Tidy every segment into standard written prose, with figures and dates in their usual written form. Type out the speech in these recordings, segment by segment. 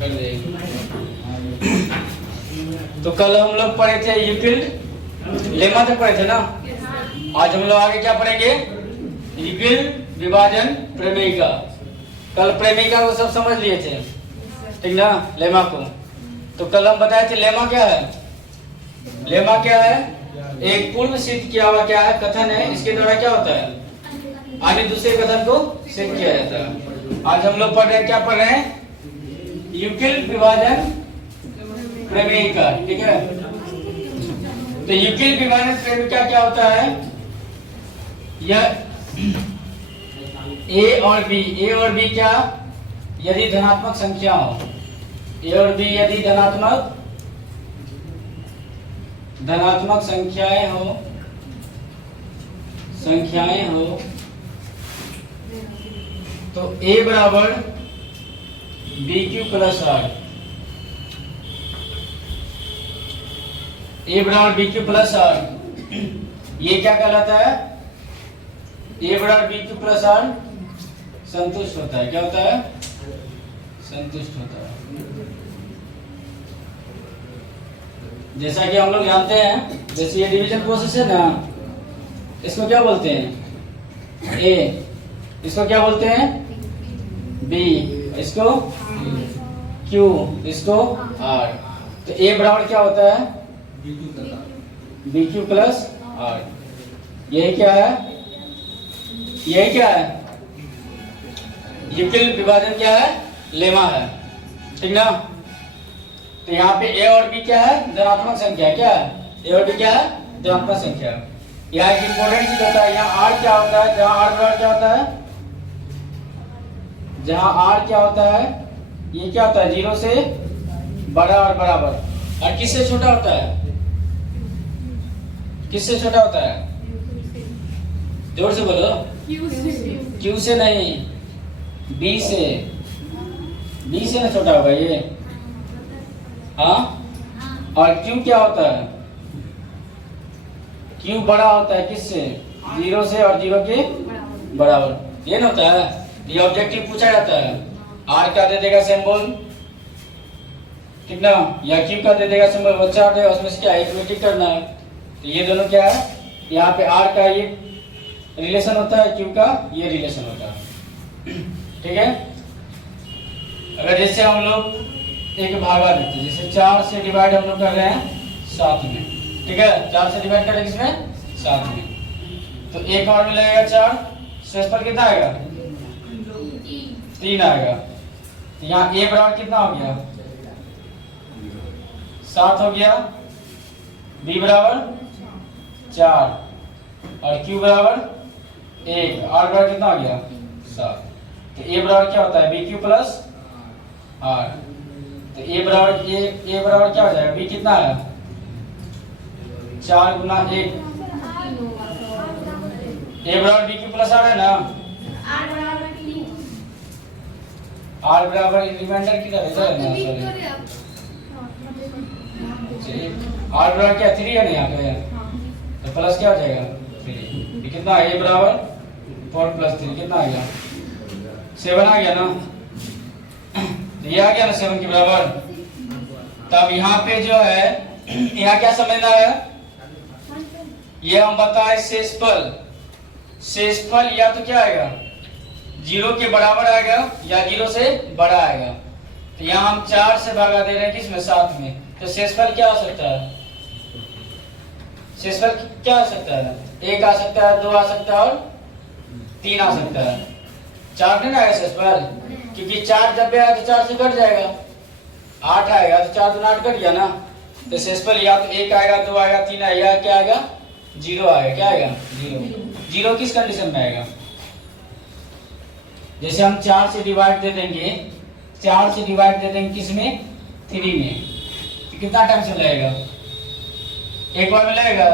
कर देंगे। तो कल हम लोग पढ़े थे यूक्लिड लेमा तक पढ़े थे ना। आज हम लोग आगे क्या पढ़ेंगे? यूक्लिड विभाजन प्रमेयिका। कल प्रमेयिका को सब समझ लिए थे, ठीक ना, लेमा को। तो कल हम बताए थे लेमा क्या है। लेमा क्या है? एक पूर्व सिद्ध किया हुआ क्या है कथन है, इसके द्वारा क्या होता है, आगे दूसरे कथन को सिद्ध किया जाता है। आज हम लोग पढ़ रहे हैं, क्या पढ़ रहे हैं? यूक्लिड विभाजन प्रमेयिका, ठीक है। तो यूक्लिड विभाजन प्रमेयिका क्या होता है? यह ए और बी क्या, यदि धनात्मक संख्या हो, ए और बी यदि धनात्मक संख्याएं हो तो a बराबर बी क्यू प्लस आर, ए बराबर बी क्यू प्लस आर, ये क्या कहलाता है? ए बराबर बी क्यू प्लस आर संतुष्ट होता है। क्या होता है? संतुष्ट होता है। जैसा कि हम लोग जानते हैं, जैसे ये डिवीजन प्रोसेस है ना, इसको क्या बोलते हैं? ए, इसको क्या बोलते हैं? बी, इसको क्यू, इसको आर। तो ए बराबर क्या होता है? B Q plus R. यही क्या है? यही क्या है? यूक्लिड विभाजन क्या है? लेमा है, ठीक ना। तो यहाँ पे ए और बी क्या है? धनात्मक संख्या। क्या है? ए और बी क्या है? धनात्मक संख्या। यहाँ एक इंपॉर्टेंट चीज होता है, यहाँ आर क्या होता है? जहाँ आर बराबर क्या होता है? जहाँ आर क्या होता है, ये क्या होता है? 0 से बड़ा और बराबर। और किससे छोटा होता है? किससे छोटा होता है? जोर से बोलो। क्यू से नहीं, बी से। बी से ना छोटा होगा ये, हाँ। और क्यू क्या होता है? क्यू बड़ा होता है किससे? 0 से और 0 के बराबर। ये ना होता है, ये ऑब्जेक्टिव पूछा जाता है। आर का दे देगा सिंबल, ठीक ना, या क्यू का दे देगा सिंबल, बच्चा दे उसमें से क्या अरिथमेटिक करना है। तो ये दोनों क्या है? यहाँ पे आर का ये रिलेशन होता है, क्यू का ये रिलेशन होता है, ठीक है। अगर जैसे हम लोग एक भागा देते हैं, जैसे 4 से डिवाइड हम लोग कर रहे हैं 7 में, ठीक है। 4 से डिवाइड करें किसमें? 7 में। तो एक और में लगेगा 4, शेषफल कितना आएगा? 3 आएगा। तो यहाँ ए बराबर कितना हो गया? 7 हो गया, बी बराबर 4 और क्यू बराबर 1, आर बराबर कितना हो गया? 7। तो ए बराबर क्या होता है? B Q plus R. तो ए बराबर क्या हो जाएगा? बी कितना है? 4 गुना 1। ए बराबर बी क्यू प्लस आर है ना। आर बराबर रिमाइंडर किधर है? इधर है ना, सॉरी। आर बराबर क्या 3 है ना यहाँ पे, तो प्लस क्या हो जाएगा? 3। कितना है? ए बराबर 4 प्लस 3 कितना आ गया? 7 आ गया ना। तो ये आ गया ना 7 के बराबर। तब यहाँ पे जो है, यहाँ क्या समझना है? ये हम बताए शेषफल या तो क्या आएगा? 0 के बराबर आएगा या 0 से बड़ा आएगा। तो यहाँ हम 4 से भागा दे रहे हैं किसमें? 7 में। तो शेषफल क्या हो सकता है? शेषफल क्या आ सकता है? 1 आ सकता है, 2 आ सकता है और 3 आ सकता है। 4 नहीं आएगा शेषफल, क्योंकि 4 जब भी आएगा तो 4 से कट जाएगा। 8 आएगा तो 4 दूना 8 कट गया ना। तो शेषफल या तो 1 आएगा, 2 आएगा, 3 आएगा, क्या आएगा? 0 आएगा। क्या आएगा? 0 किस कंडीशन में आएगा? जैसे हम 4 से डिवाइड दे देंगे, 4 से डिवाइड दे देंगे किसमें? 3 में। तो कितना टाइम से लगेगा? एक बार में लगेगा?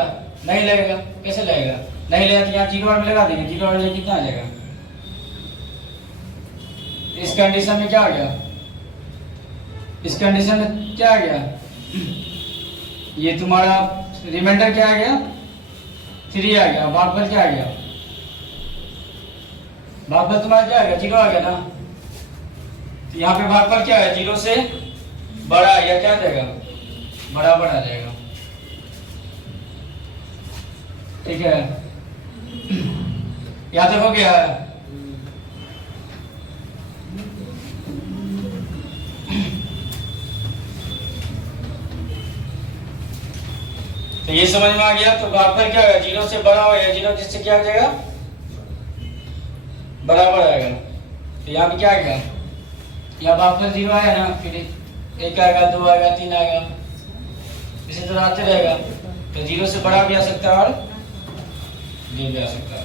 नहीं लगेगा। कैसे लगेगा? नहीं लगेगा तो यहाँ 0 बार में लगा देंगे। 0 बार में कितना आ जाएगा? इस कंडीशन में क्या आ गया? इस कंडीशन में क्या आ गया? ये तुम्हारा रिमाइंडर क्या आ गया? 3 आ गया। भागफल क्या आ गया? भागफल तुम्हारा क्या आ गया? 0 आ गया ना। यहाँ पे भागफल क्या है, 0 से बड़ा या क्या आ जाएगा, बराबर आ जाएगा। ठीक है, यहाँ तक हो गया। तो ये समझ में आ गया। तो भागफल क्या है, 0 से बड़ा हो या 0 जिससे क्या आ जाएगा, बराबर आएगा। तो यहाँ पे क्या आएगा, यहाँ भागफल 0 आया ना, फिर 1 आएगा, 2 आएगा, 3 आएगा, इसी तरह आते रहेगा। तो 0 से बड़ा भी आ सकता है और ये भी आ सकता है।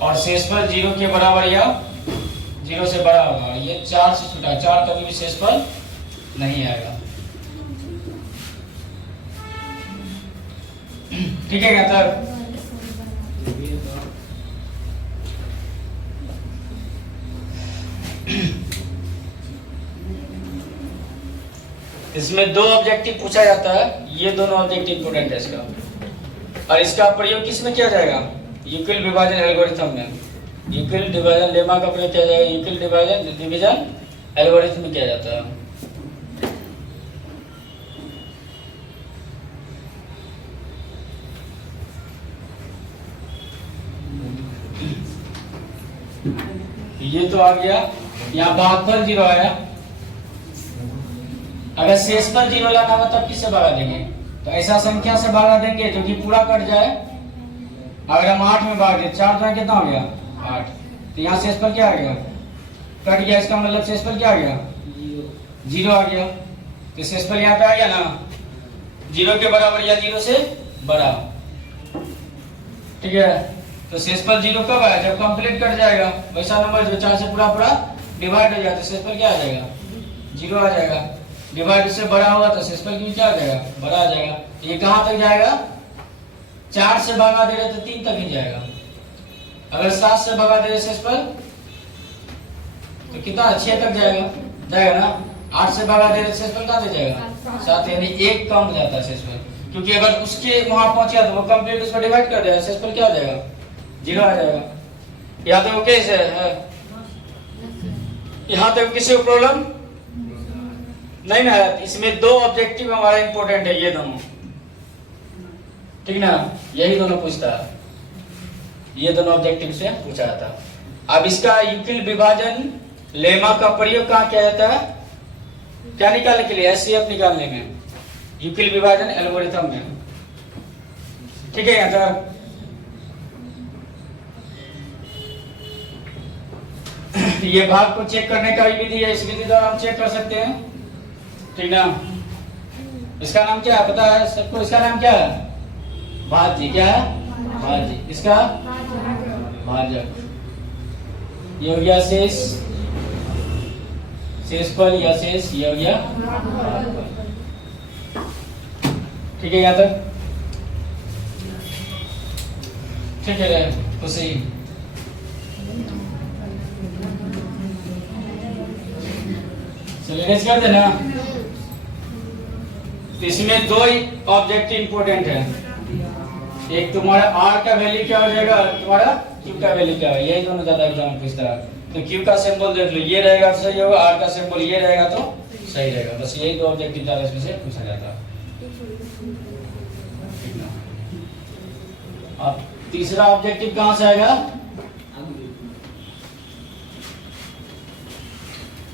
और शेषफल 0 के बराबर या 0 से बड़ा होगा। ये 4 से छोटा, 4 कभी भी शेषफल नहीं आएगा। ठीक है क्या तब? इसमें 2 ऑब्जेक्टिव पूछा जाता है, ये दोनों ऑब्जेक्टिव इंपोर्टेंट है इसका। और इसका प्रयोग किस में किया जाएगा, यूक्लिड विभाजन एल्गोरिथम में। यूक्लिड डिवीजन लेमा का प्रयोग किया जाएगा, यूक्लिड डिवीजन एल्गोरिथम में किया जाता है। ये तो आ गया। यहाँ भागफल 0 आया, अगर शेषफल 0 लाना हो तब किससे भागा देंगे, तो ऐसा संख्या से भागा देंगे जो कि पूरा कट जाए। अगर हम 8 में भाग दें, 4 तो कितना हो गया, 8। तो यहाँ शेषफल क्या आ गया, कट गया, इसका मतलब शेषफल क्या आ गया, 0 आ गया। तो शेषफल यहाँ पे आ गया ना, 0 के बराबर या 0 से बड़ा। ठीक है, तो शेषफल 0 कब आया, जब कंप्लीट कट जाएगा। वैसा नंबर जो 4 से पूरा डिवाइड हो जाए तो शेषफल क्या आ जाएगा, 0 आ जाएगा। डिवाइड से बड़ा होगा तो शेषफल भी क्या आ जाएगा, बड़ा आ जाएगा। ये कहाँ तक जाएगा, 4 से भगा दे रहे तो 3 तक ही जाएगा। अगर 7 से भगा दे रहे शेषफल तो कितना, 6 तक जाएगा ना। 8 से भगा दे रहे शेषफल कहाँ तक जाएगा, 7, यानी 1 कम हो जाता है शेषफल। क्योंकि अगर उसके वहां पहुंचा तो वो कंप्लीट उसको डिवाइड कर देगा, शेषफल क्या हो जाएगा, 0 आ जाएगा। यहाँ तक ओके है, यहाँ तक किसी को प्रॉब्लम नहीं ना। इसमें 2 ऑब्जेक्टिव हमारा इंपॉर्टेंट है, ये दोनों। ठीक ना, यही दोनों पूछता है, ये दोनों ऑब्जेक्टिव से पूछा जाता है। अब इसका यूक्लिड विभाजन लेमा का प्रयोग कहाँ किया जाता है, क्या निकालने के लिए, एचसीएफ निकालने में, यूक्लिड विभाजन एल्गोरिथम में। ठीक है, यहाँ तक ये भाग को चेक करने का भी विधि है, इस विधि द्वारा हम चेक कर सकते हैं। ठीक ना, इसका नाम क्या है पता है सबको, इसका नाम क्या है, भाज्य। क्या है, भाज्य। इसका भाजक। ये हो गया शेषफल या शेष, ये हो गया। ठीक है, यहाँ तक ठीक है, खुशी। चलिए कर देना। इसमें 2 ऑब्जेक्टिव इंपोर्टेंट है, एक तुम्हारा R का वैल्यू क्या हो जाएगा, तुम्हारा Q का वैल्यू क्या है, यही दोनों ज्यादा एग्जाम पूछता है। तो Q का सिंबल देख लो, ये रहेगा तो सही होगा, R का सिंबल ये रहेगा तो सही रहेगा। बस यही 2 ऑब्जेक्टिव ज्यादा इसमें से पूछा जाता है। अब तीसरा ऑब्जेक्टिव कहां से आएगा,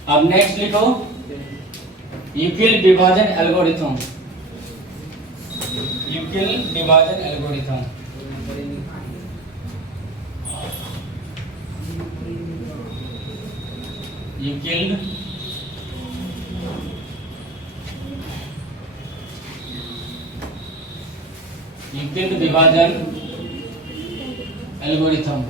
अब नेक्स्ट लिखो यूक्लिड विभाजन एल्गोरिथम। यूक्लिड विभाजन एल्गोरिथम। यूक्लिड विभाजन algorithm.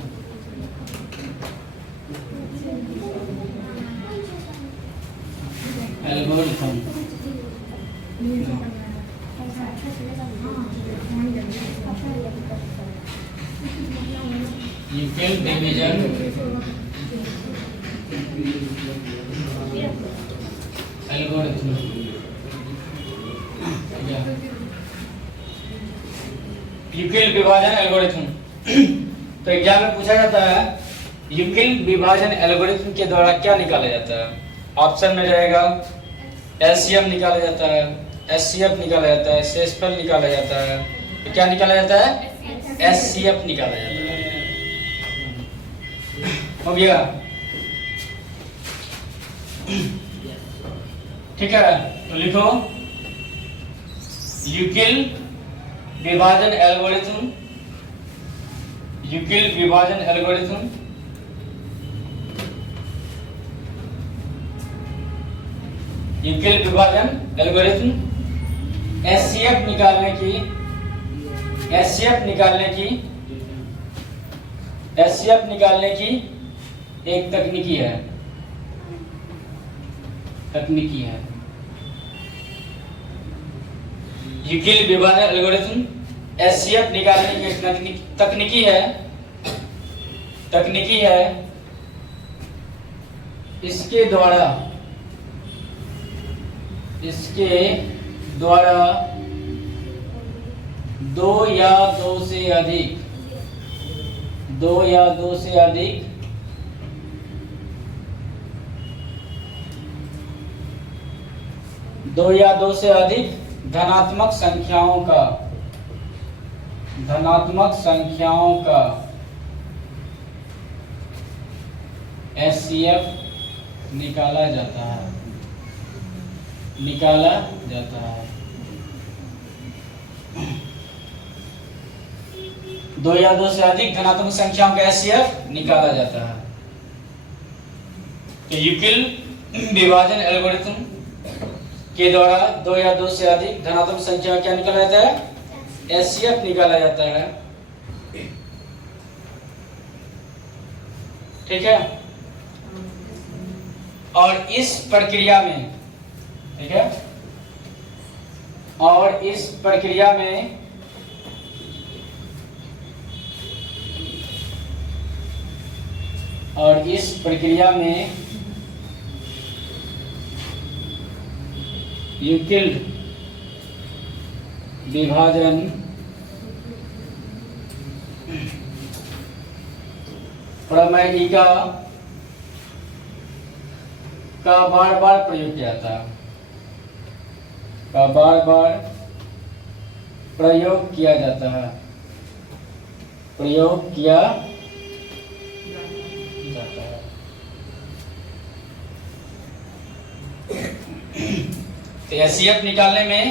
Algorithm Euclid division algorithm. Euclid विभाजन एल्गोरिथम। तो एग्जाम में पूछा जाता है यूक्लिड विभाजन एल्गोरिथम के द्वारा क्या निकाला जाता है? ऑप्शन में रहेगा एलसीएम निकाला जाता है, एचसीएफ निकाला जाता है, शेषफल निकाला जाता है। तो क्या निकाला जाता है? एचसीएफ निकाला जाता है। हो गया? ठीक है, तो लिखो यूक्लिड विभाजन एल्गोरिथम, यूक्लिड विभाजन एल्गोरिथम यूक्लिड विभाजन एल्गोरिथम एचसीएफ निकालने की एक तकनीकी है, यूक्लिड विभाजन एल्गोरिथम एचसीएफ निकालने की एक तकनीकी है। इसके द्वारा दो या दो से अधिक धनात्मक संख्याओं का एचसीएफ निकाला जाता है। 2 या 2 से अधिक धनात्मक संख्याओं का एचसीएफ निकाला जाता है। तो यूक्लिड विभाजन एल्गोरिथम के द्वारा 2 या 2 से अधिक धनात्मक संख्या क्या निकाला जाता है? एचसीएफ निकाला जाता है। ठीक है, और इस प्रक्रिया में यूक्लिड विभाजन प्रमेयिका का बार-बार प्रयोग किया जाता है। तो एचसीएफ निकालने में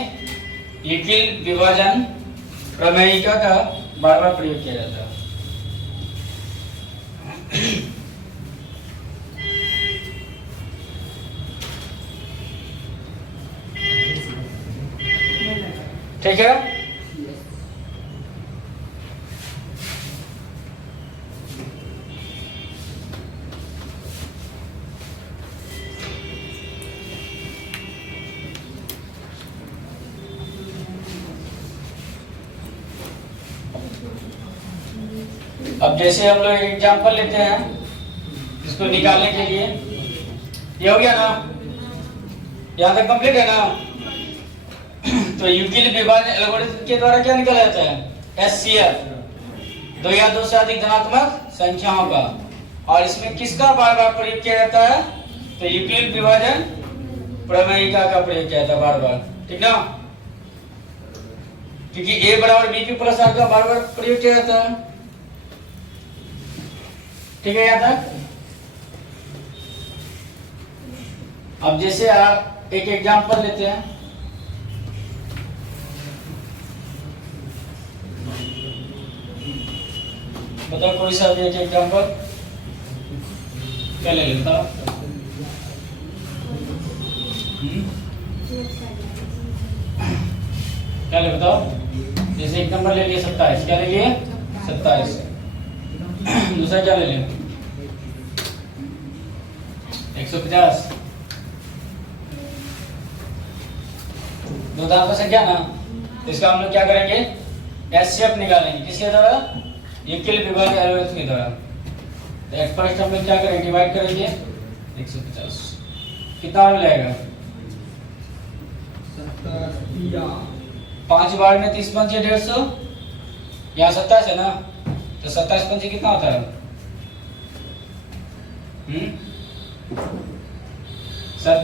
यूक्लिड विभाजन प्रमेयिका का बार-बार प्रयोग किया जाता है। ठीक है, अब जैसे हम लोग एग्जांपल लेते हैं इसको निकालने के लिए। ये हो गया ना, यहाँ तक कंप्लीट है ना। तो यूक्लिड विभाजन एल्गोरिथम के द्वारा क्या निकाला जाता है? एचसीएफ, 2 या 2 से अधिक धनात्मक संख्याओं का। और इसमें किसका बार बार प्रयोग किया जाता है? तो यूक्लिड विभाजन प्रमेयिका का प्रयोग किया जाता है बार बार। ठीक ना, क्योंकि a बराबर b q प्लस r का बार बार प्रयोग किया जाता है। ठीक है, यहाँ तक। अब जैसे आप एक एग्जांपल लेते हैं, बताओ कोई सा भी एक एग्जांपल क्या ले लेता? क्या ले बताओ? जैसे एक नंबर ले लिए 27, क्या ले लिए? 27। दूसरा क्या ले लिए? 150। दो दांत संख्या ना, तो इसका हम लोग क्या करेंगे? एचसीएफ निकालेंगे। किसके द्वारा? यूक्लिड विभाजन एल्गोरिथम के द्वारा। तो एक्स फर्स्ट हम लोग क्या करेंगे? डिवाइड करेंगे 150। कितना मिलेगा? 5 बार में 30 पंचे 150। यहाँ 27 है ना, तो 27 पंचे कितना होता है? 7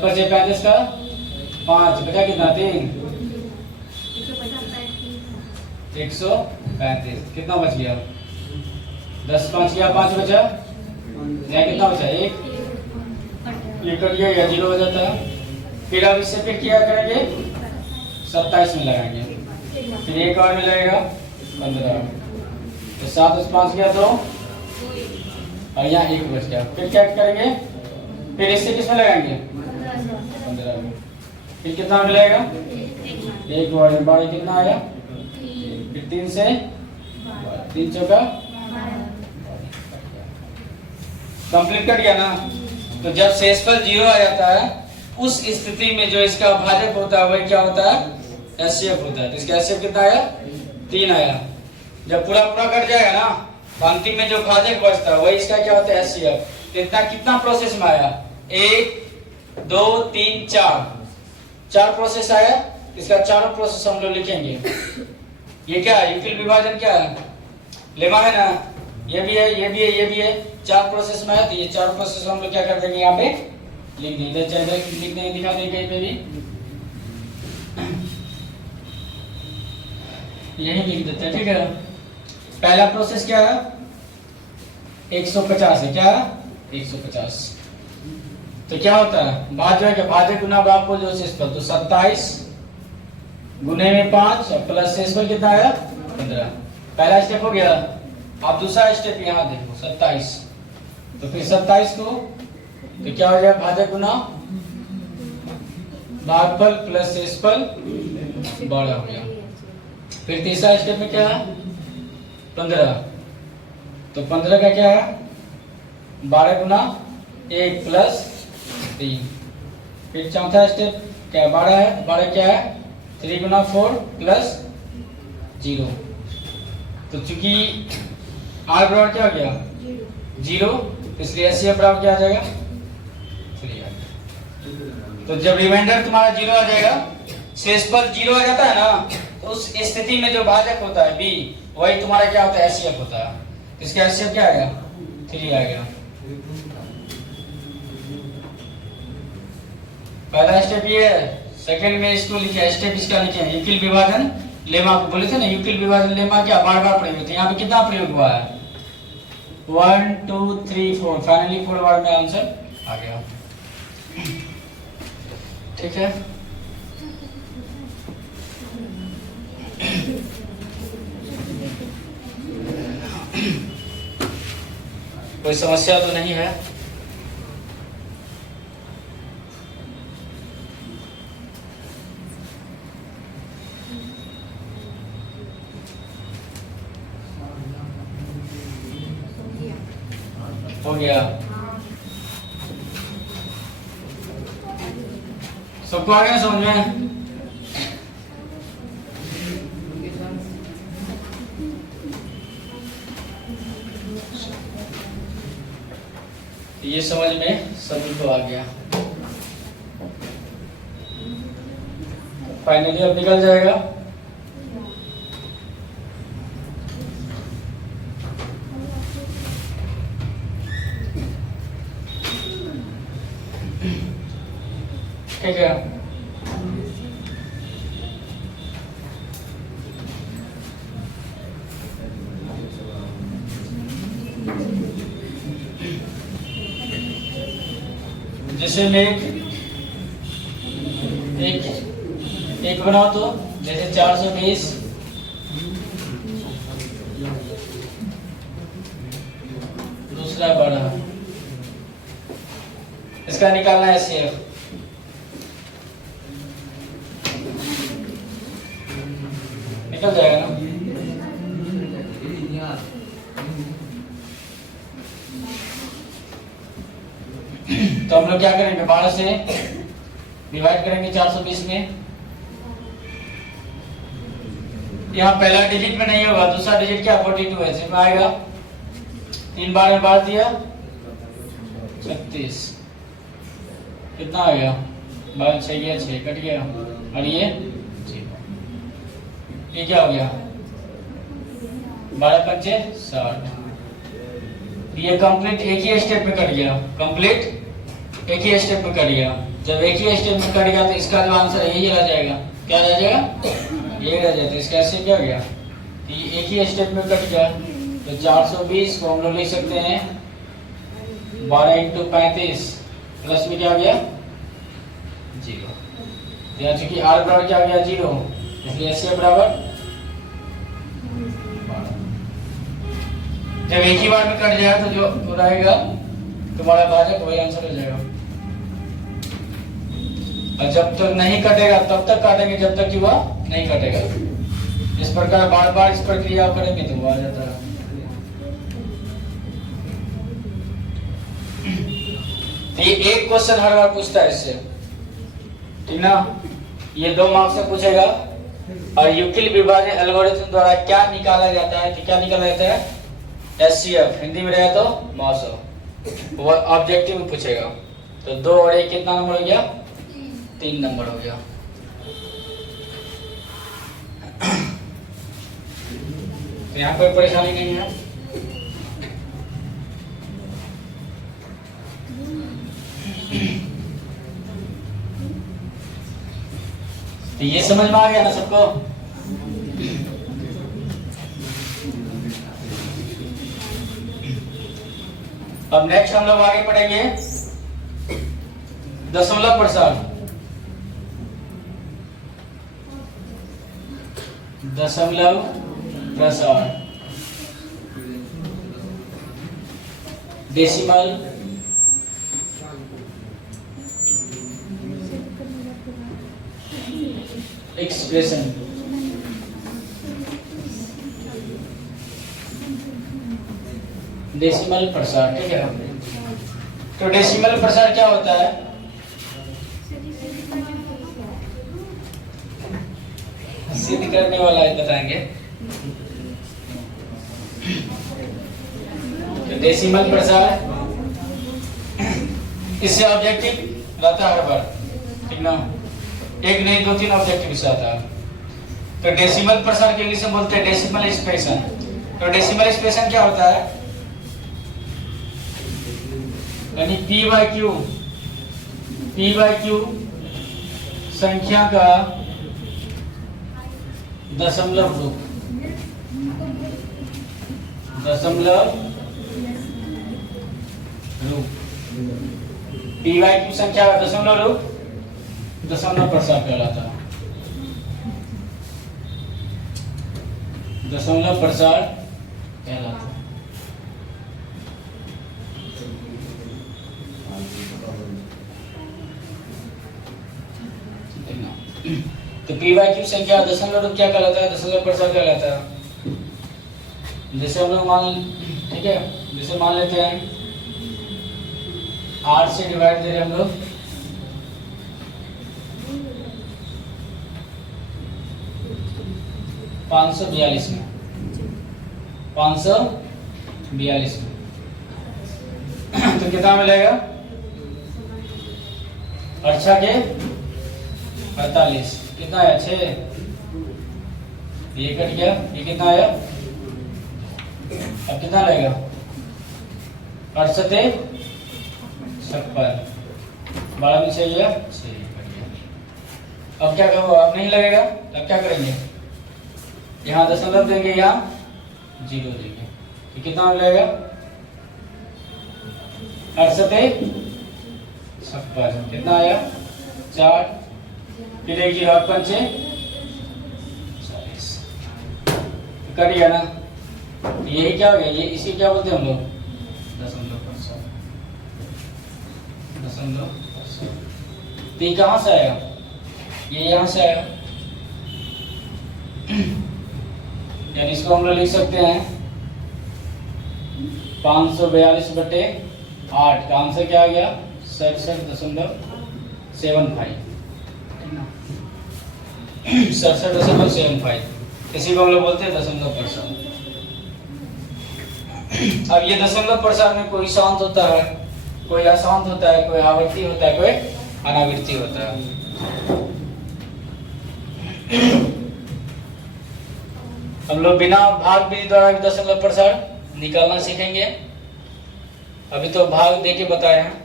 × 35 का 5 बचा कितना 3 135 कितना बच गया 10 5 गया 5 बचा यहाँ कितना बचा 1 ये कट गया या 0 हो जाता है। फिर अब इससे फिर क्या करेंगे 27 में लगाएंगे फिर एक और में लगेगा 15 तो 7 + 5 गया 2 और यहाँ 1 बच गया। फिर क्या करेंगे फिर इससे किसमें लगाएंगे 15 में फिर कितना मिलेगा 1 और 12 कितना आया फिर 3 से 3 चौका कंप्लीट कर गया ना। तो जब शेषफल 0 आ जाता है उस स्थिति में जो इसका भाजक होता है वही क्या होता है एचसीएफ होता है। तो इसका एचसीएफ कितना आया 3 आया। जब पूरा पूरा कट जाएगा ना तो अंतिम में जो भाजक बचता है वही इसका क्या होता है एचसीएफ। तो इतना कितना प्रोसेस में आया 1 2 3 4 प्रोसेस आया। इसका चारों प्रोसेस हम लोग लिखेंगे। ये क्या है यूक्लिड विभाजन क्या है लेमा है ना ये भी है ये भी है ये भी है 4 प्रोसेस में है। तो ये चारों प्रोसेस हम लोग क्या कर देंगे यहाँ पे लिख देंगे चाहे लिख देंगे दिखा देंगे कहीं पे भी यही लिख देते हैं ठीक है। पहला प्रोसेस क्या है 150 है क्या है 150। तो क्या होता है भाज्य भाज्य गुना भागफल जो शेषफल तो 27 गुने में 5 और प्लस शेषफल कितना आया 15। पहला स्टेप हो गया। अब दूसरा स्टेप यहाँ देखो 27 तो फिर 27 को तो क्या हो जाएगा भाजक गुना भागफल प्लस शेषफल बड़ा हो गया। फिर तीसरा स्टेप में क्या है 15 तो 15 का क्या है 12 गुना 1 प्लस 3। फिर चौथा स्टेप क्या 12 है 12 क्या है 3 गुना 4 प्लस 0। तो चूंकि आर बराबर क्या हो गया 0 इसलिए एचसीएफ बराबर क्या आ जाएगा 3 आ गया। तो जब रिमाइंडर तुम्हारा 0 आ जाएगा शेषफल 0 आ जाता है ना तो उस स्थिति में जो भाजक होता है बी वही तुम्हारा क्या होता है एचसीएफ होता है। इसका एचसीएफ क्या आएगा 3 आ गया। पहला स्टेप ये है। सेकंड में इसको लिखे स्टेप इसका लिखे यूक्लिड विभाजन लेमा को बोले थे ना यूक्लिड विभाजन लेमा क्या बार बार प्रयोग होते हैं। यहाँ पे कितना प्रयोग हुआ है 1 2 3 4 फाइनली 4 बार में आंसर आ गया ठीक है। कोई समस्या तो नहीं है। हो गया सबको आ गया समझ में। ये समझ में सभी को आ गया। फाइनली अब निकल जाएगा। ठीक है जैसे मैं एक बनाओ तो जैसे 420 दूसरा बड़ा इसका निकालना है एचसीएफ। निकल जाएगा ना। तो हम लोग क्या करेंगे 12 से डिवाइड करेंगे 420 में। यहाँ पहला डिजिट में नहीं होगा दूसरा डिजिट क्या 42 है इसमें आएगा 3 बार में बांट दिया 36 कितना आ गया 12 6 गया 6 कट गया और ये क्या हो गया 12 × 5 = 60। ये कंप्लीट एक ही स्टेप में कट गया, कंप्लीट एक ही स्टेप में कट गया। जब एक ही स्टेप में कट गया तो इसका जो आंसर यही रह जाएगा। क्या रह जाएगा? ये रह जाएगा। तो इसका ऐसे क्या गया कि एक ही स्टेप में कट गया। तो 420 को हम लोग लिख सकते हैं 12 × 35 प्लस में क्या गया 0। यहाँ चूंकि r बराबर क्या गया 0, इसलिए ऐसे बराबर जब एक ही बार में कट जाए तो जो रहेगा तुम्हारा भाजक वही आंसर हो जाएगा। और जब तक नहीं कटेगा तब तक काटेंगे जब तक कि वह नहीं कटेगा। इस प्रकार बार बार इस प्रक्रिया करेंगे तो वो आ जाता है। तो ये एक क्वेश्चन हर बार पूछता है इससे, ठीक ना। ये 2 मार्क्स से पूछेगा। और यूक्लिड विभाजन एल्गोरिथम द्वारा क्या निकाला जाता है? क्या निकाला जाता है? SCF, हिंदी में रहे तो मौसम। वो ऑब्जेक्टिव में पूछेगा। तो 2 और 1 कितना नंबर हो गया? 3 नंबर हो गया। तो यहाँ कोई परेशानी नहीं है। तो ये समझ में आ गया ना सबको? अब नेक्स्ट हम लोग आगे पढ़ेंगे दशमलव प्रसार। दशमलव प्रसार, डेसिमल एक्सप्रेशन। डेसिमल प्रसार, ठीक है। तो डेसिमल प्रसार क्या होता है? सिद्ध करने वाला है, बताएंगे। तो डेसिमल प्रसार इससे ऑब्जेक्टिव रहता है हर बार, ठीक ना। एक नहीं 2-3 ऑब्जेक्टिव इससे आता है। तो डेसिमल प्रसार के इंग्लिश में बोलते हैं डेसिमल एक्सप्रेशन। तो डेसिमल एक्सप्रेशन क्या होता है? यानी P/Q संख्या का दशमलव रूप, P/Q संख्या का दशमलव रूप दशमलव प्रसार कहलाता है। दशमलव प्रसार कहलाता है। तो P/Q संख्या दशमलव रूप क्या कहलाता है? दशमलव प्रसार कहलाता है। जैसे हम लोग ठीक है, जैसे मान लेते हैं 8 से डिवाइड दे रहे हम लोग 542 में, 542 में तो कितना मिलेगा? 8 के 48, कितना आया? 6। ये कट गया, ये कितना आया? अब कितना लगेगा? 8 7 56, 12 में 6 गया, 6 कट गया। अब क्या करो? अब नहीं लगेगा, अब क्या करेंगे? यहाँ दशमलव देंगे, यहाँ 0 देंगे, तो कितना मिलेगा? 8 7 56, कितना आया? 4, फिर 1 0 8 5 40, कट गया ना। यही क्या हो गया? ये इसी क्या बोलते हैं हम लोग? दशमलव प्रसार। दशमलव प्रसार। तो ये कहाँ से आया? ये यहाँ से आया। यानी इसको हम लोग लिख सकते हैं 542/8 का आंसर क्या आ गया? 67.75, 67.75। इसी को हम लोग बोलते हैं दशमलव प्रसार। अब ये दशमलव प्रसार में कोई शांत होता है, कोई अशांत होता है, कोई आवर्ती होता है, कोई अनावृत्ति होता है। हम लोग बिना भाग विधि द्वारा भी दशमलव प्रसार निकालना सीखेंगे। अभी तो भाग दे के बताए हैं।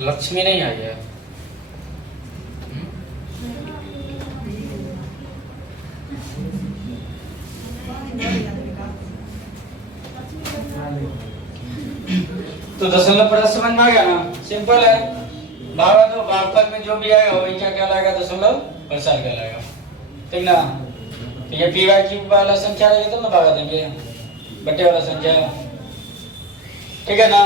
लक्ष्मी नहीं आ गया। तो दशमलव पद समझ में आ गया ना, सिंपल है। भागा तो भागफल में जो भी आएगा वही क्या कहलाएगा, दशमलव प्रसार कहलाएगा, ठीक ना। तो ये पी वाई क्यूब वाला संख्या रहेगा तो ना भागा देंगे बटे वाला संख्या, ठीक है ना।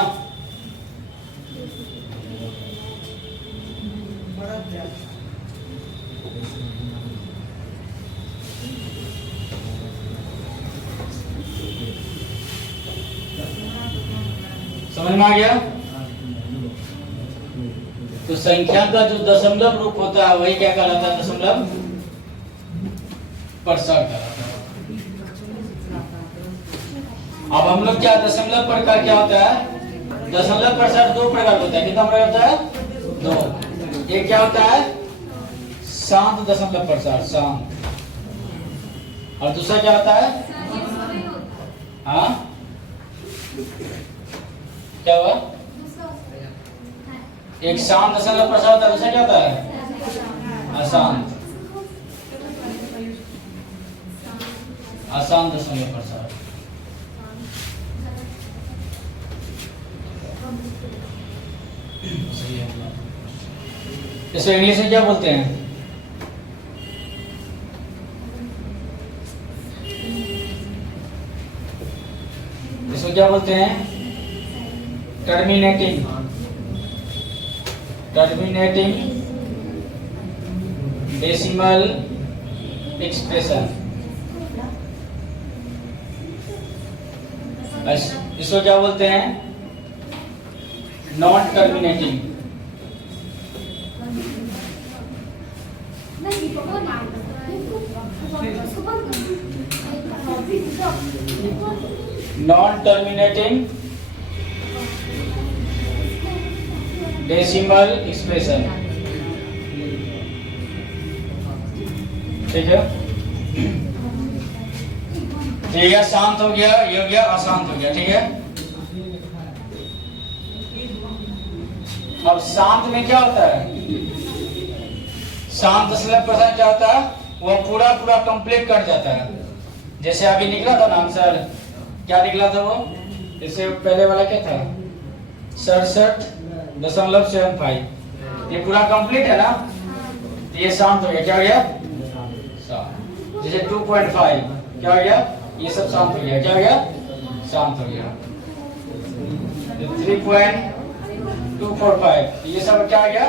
समझ में आ गया। तो संख्या का जो दशमलव रूप होता है वही क्या कहलाता है, दशमलव प्रसार कहलाता है। अब हम लोग क्या दशमलव प्रकार क्या होता है, दशमलव प्रसार दो प्रकार होता है। कितना प्रकार होता है, दो। एक क्या होता है शांत दशमलव प्रसार, शांत, और दूसरा क्या होता है, हाँ क्या हुआ, एक शांत दशमलव प्रसार होता है, दूसरा क्या होता है अशांत, अशांत दशमलव प्रसार। इसको इंग्लिश में क्या बोलते हैं, इसको क्या बोलते हैं, टर्मिनेटिंग, टर्मिनेटिंग डेसिमल एक्सप्रेशन। इसको क्या बोलते हैं, non terminating, non terminating decimal expression, ठीक है। ठीक है, शांत हो गया, ये हो गया, अशांत हो गया, ठीक है। अब शांत में क्या होता है, शांत दशमलव प्रसार क्या होता है, वो पूरा पूरा कंप्लीट कर जाता है। जैसे अभी निकला था ना आंसर, क्या निकला था वो, इससे पहले वाला क्या था, 67.75, ये पूरा कंप्लीट है ना, तो ये शांत हो गया, क्या हो गया शांत। जैसे 2.5 क्या हो गया, ये सब शांत हो गया, क्या हो गया शांत हो गया। 3.245 ये सब क्या हो गया,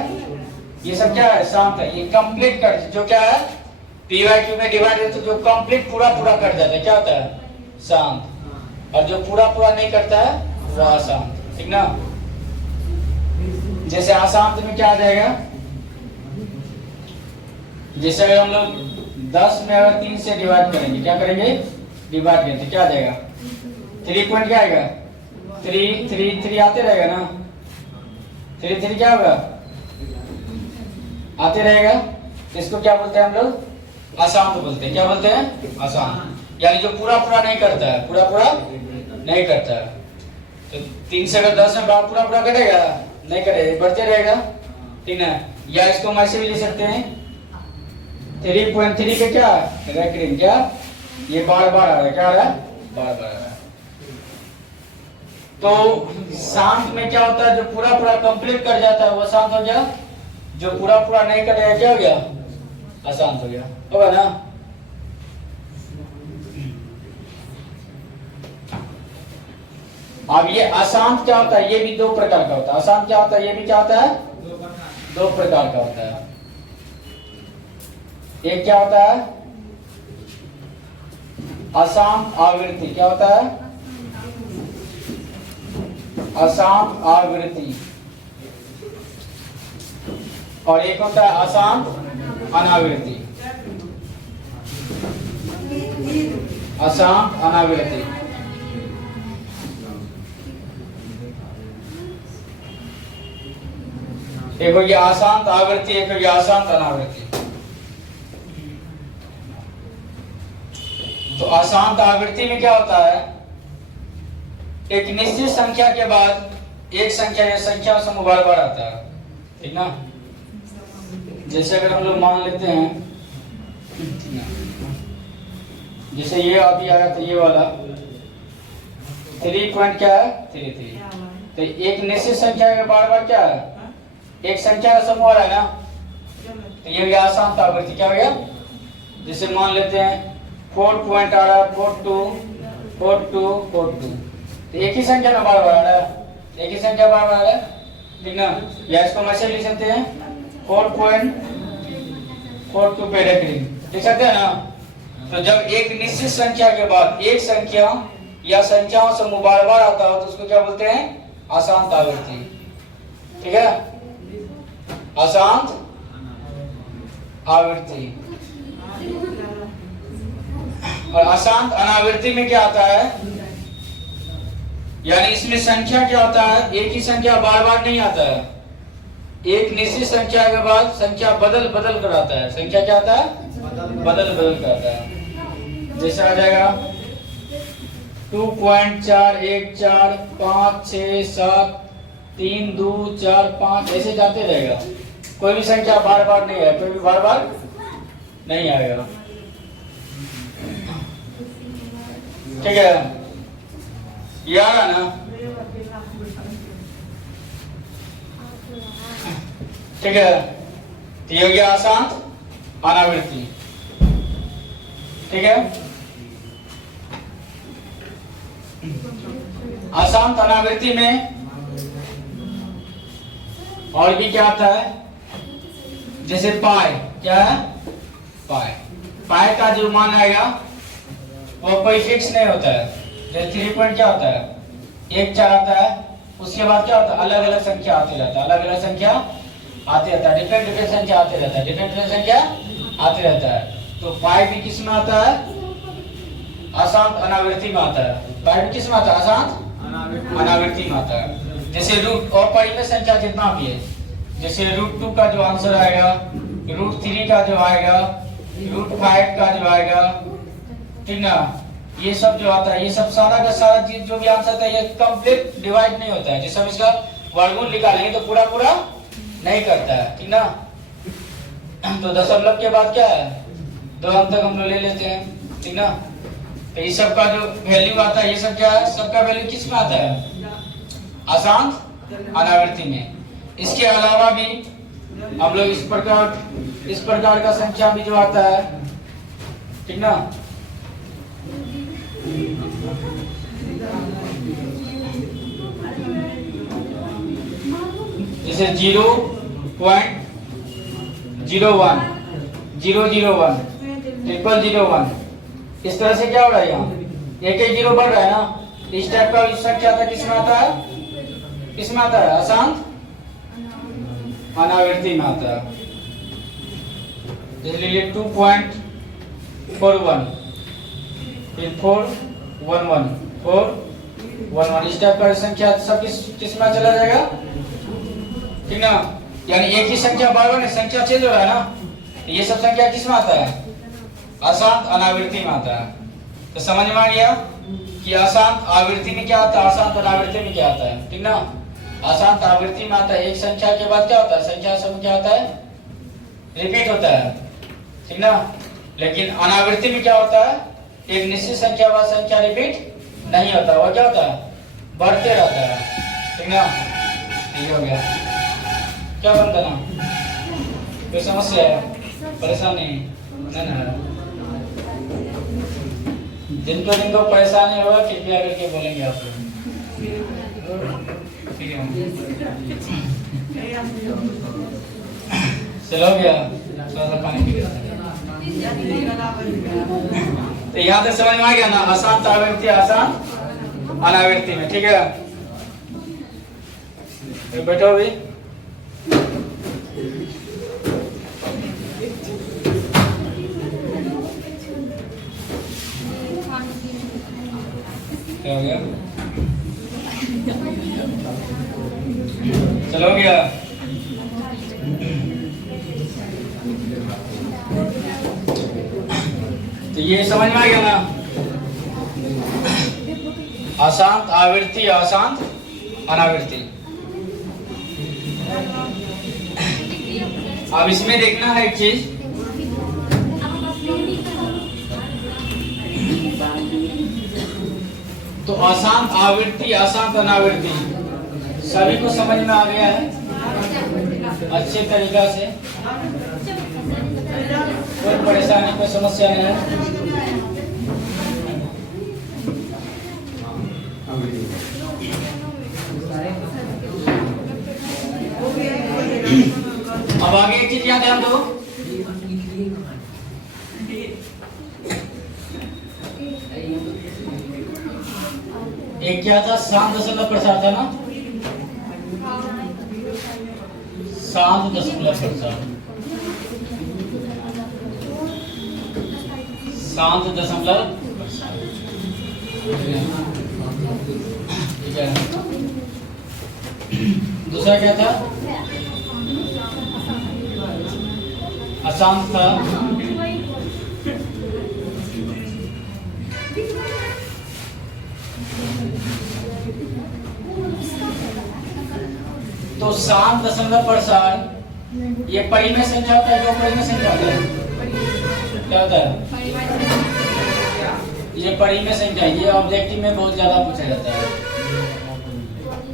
ये सब क्या है शांत है, ये कंप्लीट कर, जो क्या है पी वाई क्यू में डिवाइड है तो जो कंप्लीट पूरा पूरा कर जाता है क्या होता है शांत, और जो पूरा पूरा नहीं करता है वो अशांत, ठीक ना। जैसे अशांत में क्या आ जाएगा, जैसे अगर हम लोग 10 में अगर 3 से डिवाइड करेंगे, क्या करेंगे डिवाइड करेंगे, क्या आ जाएगा 3 पॉइंट क्या आएगा, 3 3 3 आते रहेगा ना, 3 3 क्या होगा आते रहेगा। इसको क्या बोलते हैं हम लोग, अशांत बोलते हैं। क्या बोलते हैं, अशांत, यानी जो पूरा पूरा नहीं करता है, पूरा पूरा नहीं करता है। तो 3 से अगर 10 में पूरा पूरा करेगा नहीं करेगा, बढ़ते रहेगा, ठीक ना। या इसको हम ऐसे भी ले सकते हैं, 3.3 पे क्या रेकरिंग, क्या ये बार बार आ रहा है, क्या आ रहा है बार बार आ रहा है। तो शांत में क्या होता है, जो पूरा पूरा कंप्लीट कर जाता है वो शांत हो गया, जो पूरा पूरा नहीं करेगा क्या हो गया अशांत हो गया, होगा ना। अब ये अशांत क्या होता है, ये भी 2 प्रकार का होता है। अशांत क्या होता है, ये भी क्या होता है 2 प्रकार का होता है। एक क्या होता है अशांत आवृत्ति, क्या होता है अशांत आवृत्ति, और एक होता है अशांत अनावृत्ति, अशांत अनावृत्ति। एक होगी अशांत आवृत्ति, एक होगी अशांत अनावृत्ति। तो अशांत आवृत्ति में क्या होता है, एक निश्चित संख्या के बाद एक संख्या या संख्या समूह बार बार आता है, ठीक ना। जैसे अगर हम लोग मान लेते हैं, जैसे ये अभी आ रहा था, ये वाला 3 पॉइंट क्या है 33, तो एक निश्चित संख्या के बार बार क्या है, एक संख्या का समूह आ रहा है ना, तो ये अशांत आवृत्ति क्या हो गया। जैसे मान लेते हैं 4 पॉइंट आ रहा है, 42 42 42, तो एक ही संख्या में बार बार आ रहा है, एक ही संख्या बार बार आ रहा है, ठीक ना। या इसको हम ऐसे लिख सकते हैं 4.42 पे लिख सकते हैं ना। तो जब एक निश्चित संख्या के बाद एक संख्या या संख्याओं से बार बार आता हो तो उसको क्या बोलते हैं, अशांत आवृत्ति, ठीक है, अशांत आवृत्ति। और अशांत अनावृत्ति में क्या आता है, यानी इसमें संख्या क्या होता है, एक ही संख्या बार बार नहीं आता है, एक निश्चित संख्या के बाद संख्या बदल बदल कर आता है। संख्या क्या आता है, बदल बदल कर आता है। जैसे आ जाएगा 2.4145673 2 4 5 ऐसे जाते रहेगा, कोई भी संख्या बार बार नहीं है, कोई भी बार बार नहीं आएगा, ठीक है। ये आ रहा ना, ठीक है। तो ये हो गया अशांत अनावृत्ति, ठीक है। अशांत अनावृत्ति में और भी क्या आता है, जैसे पाई, क्या है पाई, पाई का जो मान आएगा वो कोई फिक्स नहीं होता है। जैसे 3 पॉइंट क्या होता है, 1 4 आता है, उसके बाद क्या होता है, अलग अलग संख्या आते रहता है, अलग अलग संख्या आते रहता है, डिफरेंट डिफरेंट संख्या आते रहता है, डिफरेंट डिफरेंट संख्या आते रहता है। तो पाई भी किस में आता है, अशांत अनावृत्ति में आता है। पाई भी किस में आता है, अशांत अनावृत्ति में आता है। जैसे रूट और परिमेय संख्या जितना भी है, जैसे √2 का जो आंसर आएगा, √3 का जो आएगा, √5 का जो आएगा, ठीक ना, ये सब जो आता है, ये सब सारा का सारा चीज जो भी आंसर है, ये कंप्लीट डिवाइड नहीं होता है। जैसे हम इसका वर्गमूल निकालेंगे तो पूरा पूरा नहीं करता है, ठीक ना। तो दशमलव के बाद क्या है, 2 अंक तक हम लोग ले लेते हैं, ठीक ना। तो ये सब का जो वैल्यू आता है, ये सब क्या है, सबका वैल्यू किस में आता है, अशांत अनावृत्ति में। इसके अलावा भी हम लोग इस प्रकार का संख्या भी जो आता है, ठीक ना। जैसे 0.01 001 001 001, इस तरह से क्या हो रहा है, यहाँ एक एक जीरो बढ़ रहा है ना। इस टाइप का संख्या आता किसमें आता है, किसमें आता है, अशांत अनावृत्ति में आता है। इसलिए 2.41 फिर 411 411, इस टाइप का संख्या सब किसमें चला जाएगा, ठीक ना। यानी एक ही संख्या बार बार संख्या चेंज हो रहा है ना, ये सब संख्या किसमें आता है, अशांत अनावृत्ति में आता है। तो समझ में आ गया कि अशांत आवृत्ति में क्या आता है, अशांत अनावृत्ति में क्या आता है, ठीक ना। अशांत आवृत्ति में आता है, एक संख्या के बाद क्या होता है, संख्या समूह क्या होता है, रिपीट होता है, ठीक ना। लेकिन अनावृत्ति में क्या होता है, एक निश्चित संख्या बाद संख्या रिपीट नहीं होता, वो क्या होता है, बढ़ते रहता है, ठीक ना। ठीक हो गया, क्या बनता ना, कोई समस्या है, परेशानी नहीं ना। जिनको परेशानी होगा कृपया करके बोलेंगे आप लोग, ठीक है। चलो गया, थोड़ा सा पानी पी लेते हैं। तो यहाँ तक समझ में आ गया ना, अशांत आवृत्ति अशांत अनावृत्ति में, ठीक है। तो बैठो भी, क्या हो गया, चलो गया। तो ये समझ में आ गया ना, अशांत आवृत्ति, अशांत अनावृत्ति। अब इसमें देखना है एक चीज, तो अशांत आवृत्ति, अशांत अनावृत्ति सभी को समझ में आ गया है अच्छे तरीका से, कोई परेशानी कोई समस्या नहीं है। अब आगे एक चीज यहाँ ध्यान दो, एक क्या था, शांत दशमलव प्रसार था ना, शांत दशमलव प्रसार, शांत दशमलव प्रसार, ठीक है। दूसरा क्या था, अशांत था, तो शांत दशमलव प्रसार ये परिमेय संख्या होता है, जो परिमेय संख्या होता है क्या होता है, ये परिमेय संख्या, ये ऑब्जेक्टिव में बहुत ज्यादा पूछा जाता है,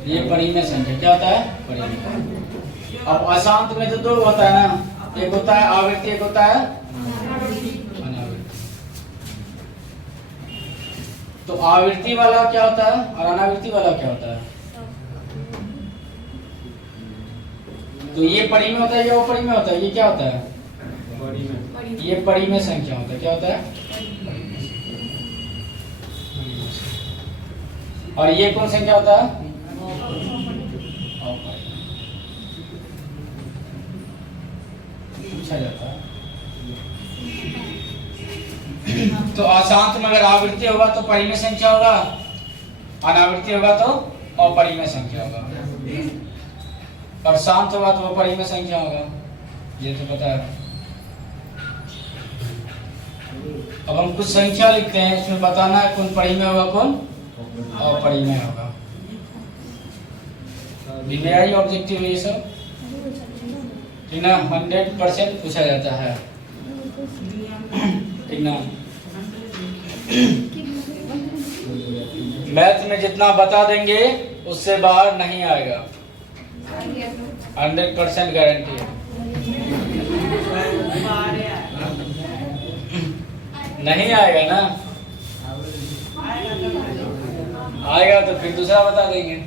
ये परिमेय संख्या क्या होता है, परिमेय। अब अशांत में तो दो होता है ना, एक होता है आवृत्ति, एक होता है अनावृत्ति। तो आवृत्ति वाला क्या होता है और अनावृत्ति वाला क्या होता है, तो ये परिमेय होता है, ये अपरिमेय होता है, ये क्या होता है, ये परिमेय संख्या होता है, क्या होता है, और ये कौन संख्या होता है, पूछा जाता है। तो अशांत में अगर आवृत्ति होगा तो परिमेय संख्या होगा, अनावृत्ति होगा तो अपरिमेय संख्या होगा, और शांत होगा तो अपरिमेय संख्या होगा, ये तो पता है। अब हम कुछ संख्या लिखते हैं, इसमें बताना है कौन परिमेय होगा कौन अपरिमेय होगा। बिना ऑब्जेक्टिव ये सब ठीक ना, 100% पूछा जाता है, ठीक ना। मैथ में जितना बता देंगे उससे बाहर नहीं आएगा, 100% गारंटी है। नहीं आएगा ना, आएगा तो फिर दूसरा बता देंगे।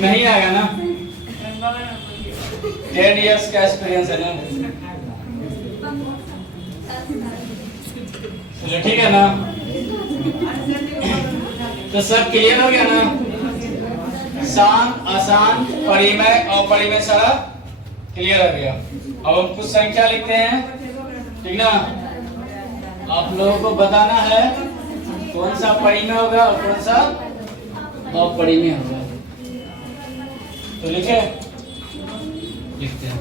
नहीं आएगा ना, 10 इयर्स का एक्सपीरियंस है ना, चलो ठीक है ना। तो सब क्लियर हो गया ना, शांत अशांत परिमेय अपरिमेय सारा क्लियर हो गया। अब हम कुछ संख्या लिखते हैं, ठीक ना। आप लोगों को बताना है कौन सा परिमेय होगा और कौन सा अपरिमेय होगा। तो लिखे, लिखते हैं।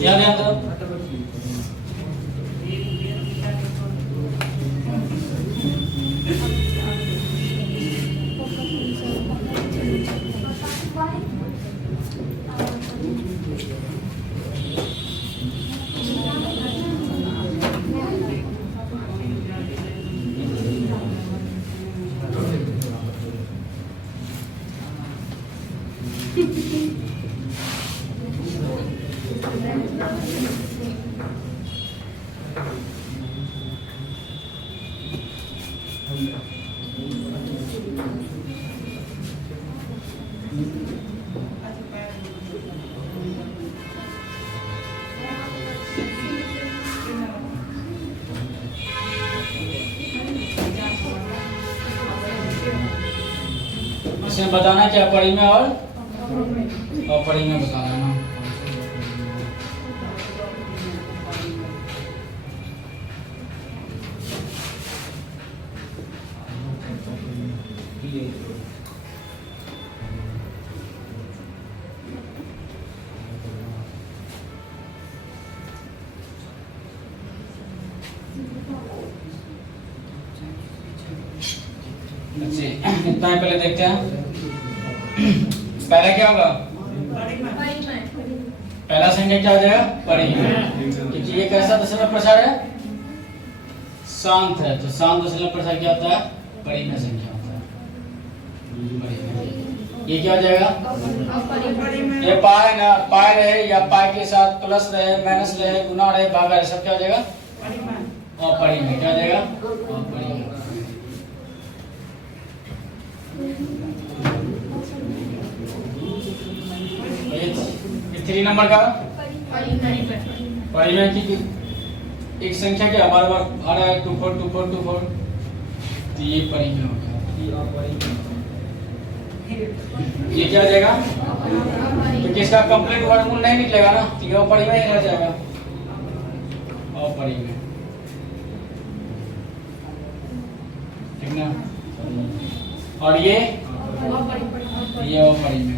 ध्यान दो, इसमें बताना क्या परिमेय और अपरिमेय बताना है ना। इतना ही पहले देखते हैं। पहला क्या होगा? पहला संख्या क्या हो जाएगा? परिमेय। क्योंकि ये कैसा दशमलव प्रसार है? शांत है, तो शांत दशमलव प्रसार क्या होता है? परिमेय संख्या होता है। परिमेय। ये क्या हो जाएगा? ये पाई ना, पाई रहे या पाई के साथ प्लस रहे, माइनस रहे, गुना रहे, भागा रहे, सब क्या हो जाएगा? अपरिमेय। क्या हो जाएगा? अपरिमेय। थ्री नंबर का परिमेय की एक संख्या क्या बार बार आ रहा है? 24 24 24, तो ये परिमेय हो गया। ये क्या हो जाएगा? क्योंकि इसका कंप्लीट वर्गमूल नहीं निकलेगा ना, तो ये अपरिमेय ही रह जाएगा। अपरिमेय, ठीक ना? और ये अपरिमेय।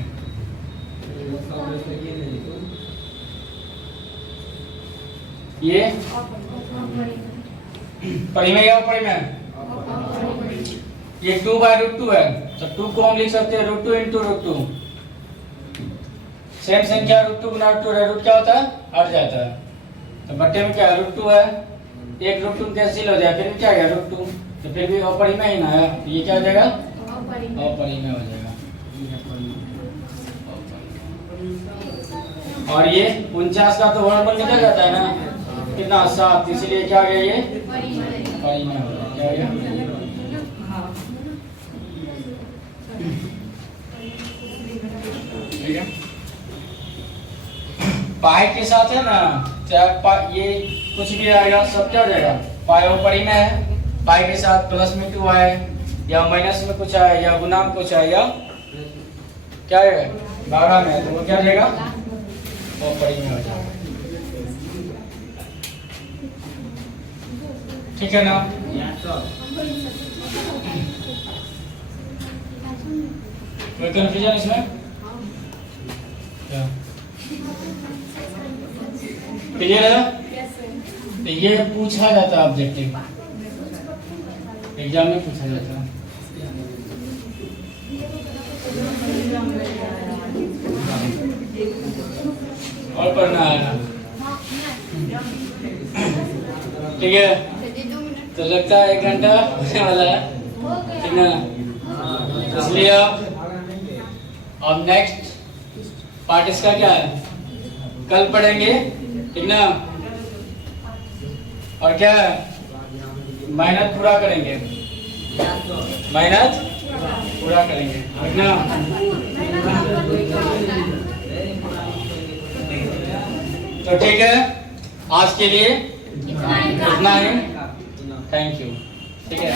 ये परिमेय या अपरिमेय? ये 2/√2 है, तो 2 को हम लिख सकते हैं √2 × √2। सेम संख्या √2 गुना √2 है, रूट क्या होता है? हट जाता है, तो बट्टे में क्या है? √2 है, एक √2 कैंसिल हो जाए, फिर क्या है? √2, तो फिर भी अपरिमेय ही ना है। ये क्या हो जाएगा? अपरिमेय हो जाएगा। और ये 49 का तो वर्गमूल निकल जाता है ना, कितना? 7, इसलिए क्या आ गया? ये परिमेय हो गया। क्या हो गया? ठीक है। पाई के साथ है ना, चाहे ये कुछ भी आएगा, सब क्या हो जाएगा? पाई अपरिमेय है। पाई के साथ प्लस में 2 आए या माइनस में कुछ आए या गुना में कुछ आए या क्या है? भागा में, तो वो क्या हो जाएगा? अपरिमेय हो जाएगा। ठीक है ना? कोई कंफ्यूजन इसमें? क्लियर है? तो ये पूछा जाता है, ऑब्जेक्टिव एग्जाम में पूछा जाता है। और पढ़ना है ना? ठीक है, तो लगता है 1 घंटा होने वाला है, ठीक ना? इसलिए अब नेक्स्ट पार्ट इसका क्या है? कल पढ़ेंगे, ठीक ना? और क्या है? मेहनत पूरा करेंगे, मेहनत पूरा करेंगे, ठीक ना? तो ठीक है, आज के लिए इतना ही। Thank you. ठीक है।